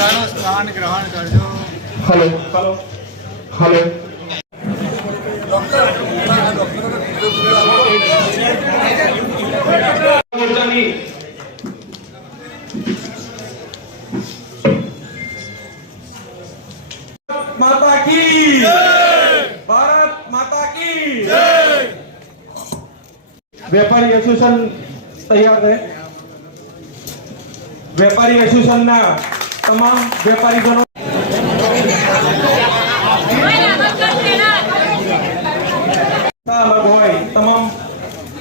સ્થાન ગ્રહણ કરજો. હલો. હલો. હલો. માતા કી ભારત માતા કી વેપારી એસોસિએશન તૈયાર રહે. વેપારી એસોસિએશનના તમામ વેપારીગણો હોય તમામ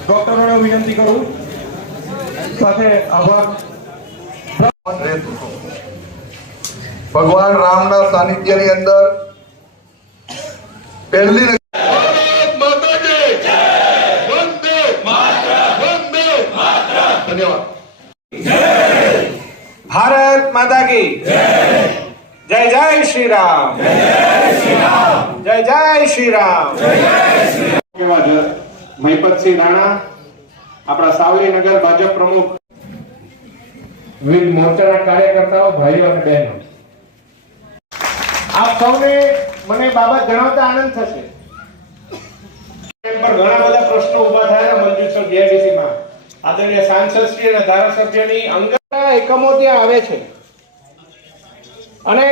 ડોક્ટરોને વિનંતી કરું. સાથે આભાર. ભગવાન રામના સાનિધ્યની અંદર પહેલી ધન્યવાદ. ભારત માતા કી. જય જય શ્રી રામ જય જય શ્રી રામ મહિપતસિંહ રાણા આપણા સાવલીનગર ભાજપ પ્રમુખ. વિવિધ મોરચાના કાર્યકર્તાઓ ભાઈઓ અને બહેનો. આપ સૌને મને બાબત જણાવતા આનંદ થશે. પણ ઘણા બધા પ્રશ્નો ઊભા થયા ને મંજુસર જીઆઈડીસી માં. આદરણીય સાંસદશ્રી અને ધારાસભ્યની અંગત એકમો ત્યાં આવે છે. અને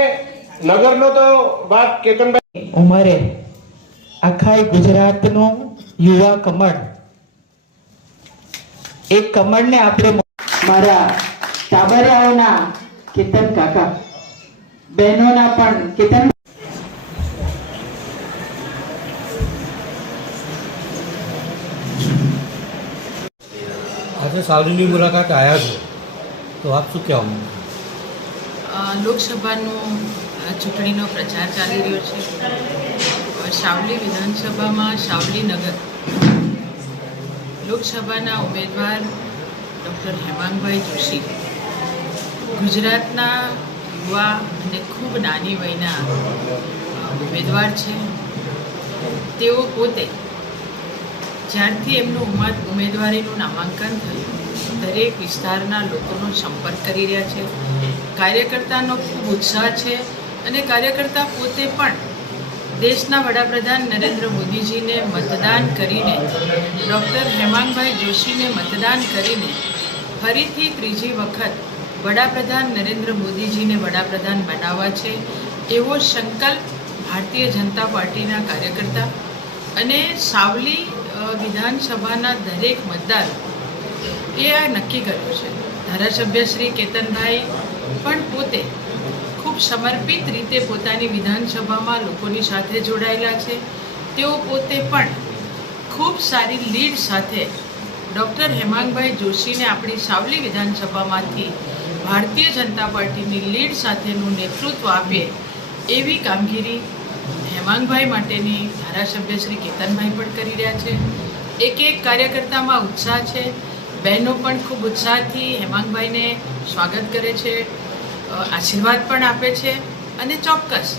નગરનો તો વાત કેતનભાઈ ઉમરે આખા ગુજરાતનો યુવા કમળ. એ કમળને આપણે મારા ટાબરિયાઓના કેતન કાકા. બહેનોના પણ કેતન આજે સાવલીની મુલાકાત આવ્યા છો. તો આપ શું કહેવા માંગો લોકસભાનો ચૂંટણીનો પ્રચાર ચાલી રહ્યો છે. સાવલી વિધાનસભામાં સાવલી નગર. લોકસભાના ઉમેદવાર ડૉક્ટર હેમાંગભાઈ જોશી. ગુજરાતના યુવા અને ખૂબ નાની વયના ઉમેદવાર છે. તેઓ પોતે જ્યારથી એમનું ઉમા- ઉમેદવારીનું નામાંકન થયું દરેક વિસ્તારના લોકોનો સંપર્ક કરી રહ્યા છે. કાર્યકર્તાનો ખૂબ ઉત્સાહ છે અને કાર્યકર્તા પોતે પણ દેશના વડાપ્રધાન નરેન્દ્ર મોદીજીને મતદાન કરીને, ડૉક્ટર હેમાંગભાઈ જોશીને મતદાન કરીને, ફરીથી ત્રીજી વખત વડાપ્રધાન નરેન્દ્ર મોદીજીને વડાપ્રધાન બનાવવા છે, એવો સંકલ્પ ભારતીય જનતા પાર્ટીના કાર્યકર્તા અને સાવલી વિધાનસભાના દરેક મતદારો. એ આ નક્કી કર્યું છે. ધારાસભ્ય શ્રી કેતનભાઈ પણ પોતે ખૂબ સમર્પિત રીતે પોતાની વિધાનસભામાં લોકોની સાથે જોડાયેલા છે. તેઓ પોતે પણ ખૂબ સારી લીડ સાથે ડૉક્ટર હેમાંગભાઈ જોશીને આપણી સાવલી વિધાનસભામાંથી ભારતીય જનતા પાર્ટીની લીડ સાથેનું નેતૃત્વ આપે એવી કામગીરી હેમાંગભાઈ માટેની ધારાસભ્ય શ્રી કેતનભાઈ પણ કરી રહ્યા છે. એક એક કાર્યકર્તામાં ઉત્સાહ છે. બહેનો પણ ખૂબ ઉત્સાહથી હેમાંગભાઈને સ્વાગત કરે છે આશીર્વાદ પણ આપે છે અને ચોક્કસ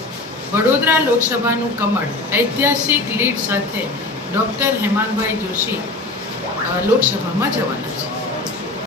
વડોદરા લોકસભાનું કમળ ઐતિહાસિક લીડ સાથે ડૉક્ટર હેમાંગભાઈ જોશી લોકસભામાં જવાના છે.